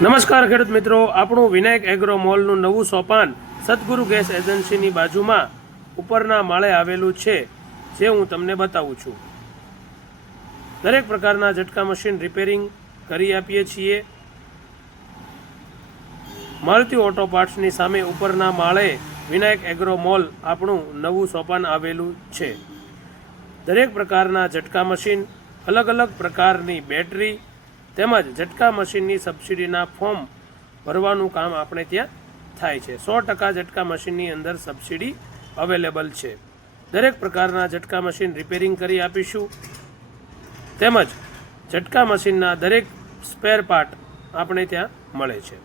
નમસ્કાર ખેડૂત મિત્રો, આપણું વિનાયક એગ્રો મોલનું નવું સોપાન સદગુરુ ગેસ એજન્સીની બાજુમાં ઉપરના માળે આવેલું છે, જે હું તમને બતાવું છું. દરેક પ્રકારના ઝટકા મશીન રિપેરિંગ કરી આપીએ છીએ. મારુતિ ઓટો પાર્ટ્સની સામે ઉપરના માળે વિનાયક એગ્રો મોલ આપણું નવું સોપાન આવેલું છે. દરેક પ્રકારના ઝટકા મશીન, અલગ અલગ પ્રકારની બેટરી તેમજ ઝટકા મશીનની સબસિડીના ફોર્મ ભરવાનું કામ આપણે ત્યાં થાય છે. 100% ઝટકા મશીનની અંદર સબસિડી અવેલેબલ છે. દરેક પ્રકારના ઝટકા મશીન રિપેરિંગ કરી આપીશું. તેમજ ઝટકા મશીનના દરેક સ્પેર પાર્ટ આપણે ત્યાં મળે છે.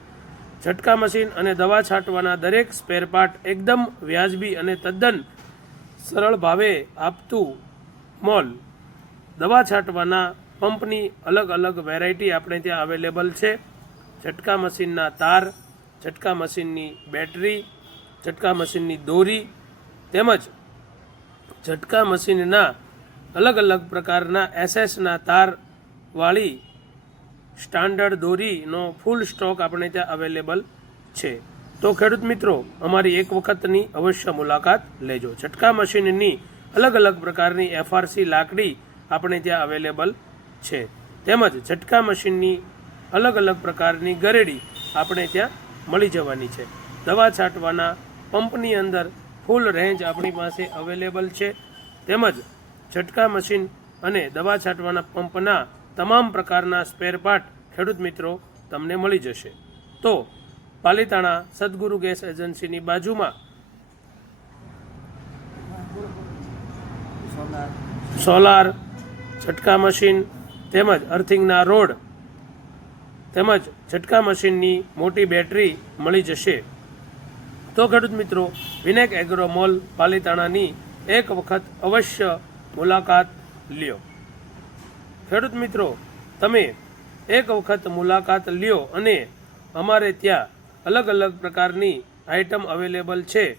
ઝટકા મશીન અને દવા છાંટવાના દરેક સ્પેર પાર્ટ એકદમ વ્યાજબી અને તદ્દન સરળ ભાવે આપતું મોલ. દવા છાંટવાના પંપની અલગ અલગ વેરાયટી આપણે ત્યાં અવેલેબલ છે. ઝટકા મશીનના તાર, ઝટકા મશીનની બેટરી, ઝટકા મશીનની દોરી તેમજ ઝટકા મશીનના અલગ અલગ પ્રકારના એસએસના તારવાળી સ્ટાન્ડર્ડ દોરીનો ફૂલ સ્ટોક આપણે ત્યાં અવેલેબલ છે. તો ખેડૂત મિત્રો, અમારી એક વખતની અવશ્ય મુલાકાત લેજો. ઝટકા મશીનની અલગ અલગ પ્રકારની એફઆરસી લાકડી આપણે ત્યાં અવેલેબલ છે. તેમજ ઝટકા મશીનની અલગ અલગ પ્રકારની ગરેડી આપણે ત્યાં મળી જવાની છે. દવા છાંટવાના પંપની અંદર ફૂલ રેન્જ આપણી પાસે અવેલેબલ છે. તેમજ ઝટકા મશીન અને દવા છાંટવાના પંપના તમામ પ્રકારના સ્પેર પાર્ટ ખેડૂત મિત્રો તમને મળી જશે. તો પાલીતાણા સદગુરુ ગેસ એજન્સીની બાજુમાં સોલાર, ઝટકા મશીન તેમજ અર્થિંગના રોડ તેમજ ઝટકા મશીનની મોટી બેટરી મળી જશે. તો ખેડૂત મિત્રો, વિનાયક એગ્રો મોલ પાલીતાણાની એક વખત અવશ્ય મુલાકાત લ્યો. ખેડૂત મિત્રો, તમે એક વખત મુલાકાત લ્યો અને અમારે ત્યાં અલગ અલગ પ્રકારની આઇટમ અવેલેબલ છે.